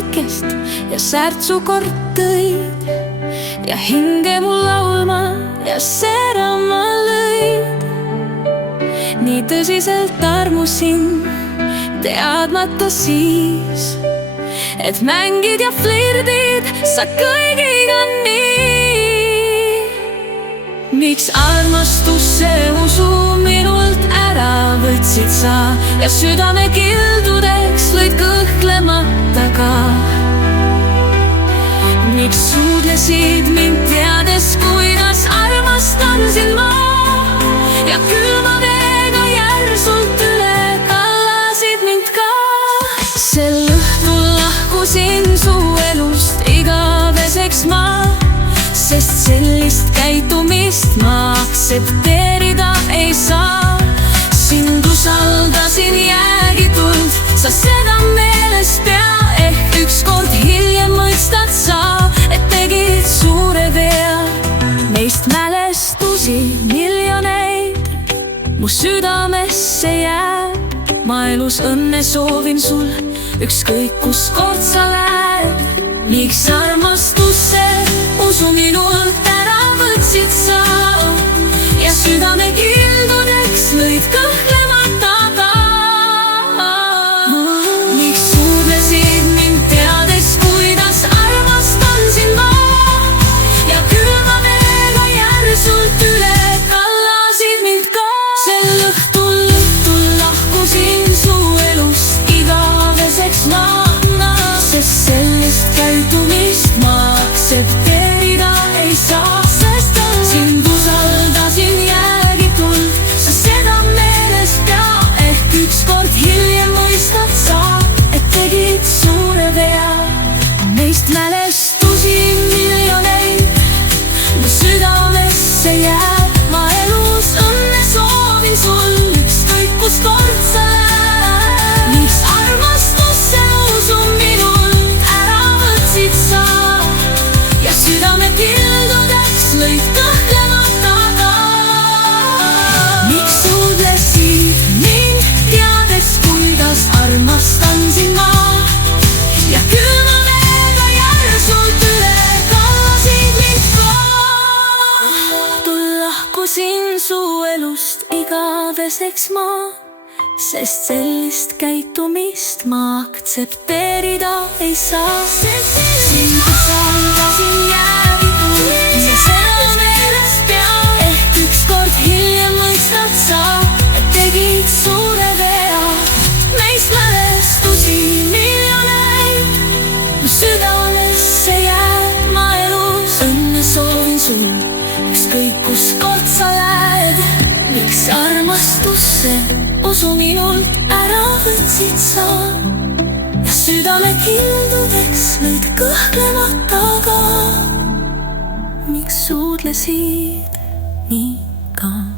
päikest ja särtsu kord tõid ja hinge mul laulma ja särama lõid. Nii tõsiselt armusin, teadmata siis, et mängid ja flirdid sa kõigiga nii. Miks armastusse usu minult ära võtsid sa ja südame kildudeks lõid kõhklemata ka? Miks suudlesid mind teades, kuidas armastan sind ma ja külma veega järsult üle kallasid mind ka? Sel õhtul lahkusin su elust igaveseks ma, sest sellist käitumist ma aktsepteerida ei saa. Sind usaldasin jäägitult, sa seda meeles pea. Ehk ükskord hiljem mõistad sa, et tegid suure vea. Meist mälestusi miljoneid mu südamesse jääb. Ma elus õnne soovin sul, ükskõik kus kord sa lähed. Miks armastusse usu minult ära võtsid sa ja südame kildudeks lõid kõhklemata ka? Miks suudlesid mind teades, kuidas armastan sind ma ja külma veega järsult üle kallasid mind ka? Sel õhtul lahkusin su elust igaveseks ma, sest sellist käitumist ma aktsepteerida ei saa. Sind usaldasin jäägitult, sa seda meeles pea. Ehk ükskord hiljem mõistad sa, et tegid suure vea. Meist mälestusi miljoneid mu südamesse jääb. Ma elus õnne soovin sul, ükskõik kus kord sa lähed. Miks armastusse usu minult ära võtsid sa ja südame kildudeks lõid kõhklemata ka? Miks suudlesid mind teades, kuidas armastan sind ma ja külma veega järsult üle kallasid mind ka? Õhtul lahkusin su elust igaveseks ma, sest sellist käitumist ma aktsepteerida ei saa. Sind usaldasin jäägitult, sa seda meeles pea. Ehk ükskord hiljem mõistad sa, et tegid suure vea. Meist mälestusi miljoneid mu südamesse jääb. Ma elus õnne soovin sul, ükskõik kus kord sa lähed. Miks armastusse usu minult ära võtsid sa ja südame kildudeks lõid kõhklemata ka? Miks suudlesid nii ka?